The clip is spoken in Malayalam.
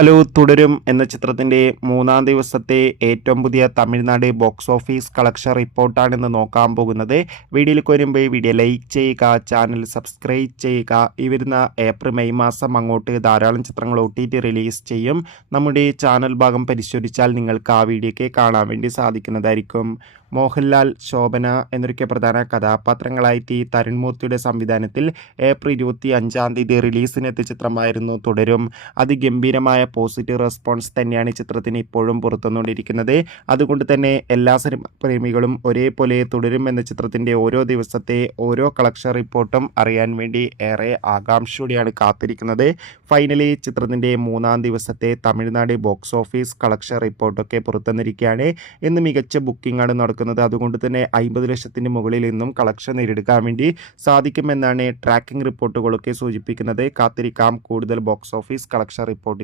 ഹലോ തുടരും എന്ന ചിത്രത്തിൻ്റെ മൂന്നാം ദിവസത്തെ ഏറ്റവും പുതിയ തമിഴ്നാട് ബോക്സ് ഓഫീസ് കളക്ഷൻ റിപ്പോർട്ടാണ് ഇന്ന് നോക്കാൻ പോകുന്നത്. വീഡിയോയിലേക്ക് വരുമ്പോൾ വീഡിയോ ലൈക്ക് ചെയ്യുക, ചാനൽ സബ്സ്ക്രൈബ് ചെയ്യുക. ഈ വരുന്ന ഏപ്രിൽ മെയ് മാസം അങ്ങോട്ട് ധാരാളം ചിത്രങ്ങൾ OTT റിലീസ് ചെയ്യും. നമ്മുടെ ചാനൽ ഭാഗം പരിശോധിച്ചാൽ നിങ്ങൾക്ക് ആ വീഡിയോയ്ക്ക് കാണാൻ വേണ്ടി സാധിക്കുന്നതായിരിക്കും. മോഹൻലാൽ, ശോഭന എന്നൊക്കെ പ്രധാന കഥാപാത്രങ്ങളായിട്ട് തരുൺ മൂർത്തിയുടെ സംവിധാനത്തിൽ ഏപ്രിൽ 25 റിലീസിനെത്തിയ ചിത്രമായിരുന്നു തുടരും. അതിഗംഭീരമായ പോസിറ്റീവ് റെസ്പോൺസ് തന്നെയാണ് ചിത്രത്തിന് ഇപ്പോഴും പുറത്തുവന്നുകൊണ്ടിരിക്കുന്നത്. അതുകൊണ്ട് തന്നെ എല്ലാ സിനിമ പ്രേമികളും ഒരേപോലെ തുടരും എന്ന ചിത്രത്തിൻ്റെ ഓരോ ദിവസത്തെ ഓരോ കളക്ഷൻ റിപ്പോർട്ടും അറിയാൻ വേണ്ടി ഏറെ ആകാംക്ഷയോടെയാണ് കാത്തിരിക്കുന്നത്. ഫൈനലി ചിത്രത്തിൻ്റെ മൂന്നാം ദിവസത്തെ തമിഴ്നാട് ബോക്സ് ഓഫീസ് കളക്ഷൻ റിപ്പോർട്ടൊക്കെ പുറത്തുവന്നിരിക്കുകയാണ്. ഇന്ന് മികച്ച ബുക്കിംഗ് ആണ് നടക്കുന്നത്. അതുകൊണ്ട് തന്നെ 50 ലക്ഷത്തിന് മുകളിൽ നിന്നും കളക്ഷൻ നേടിയെടുക്കാൻ വേണ്ടി സാധിക്കുമെന്നാണ് ട്രാക്കിംഗ് റിപ്പോർട്ടുകളൊക്കെ സൂചിപ്പിക്കുന്നത്. കാത്തിരിക്കാം കൂടുതൽ ബോക്സ് ഓഫീസ് കളക്ഷൻ റിപ്പോർട്ടിന്.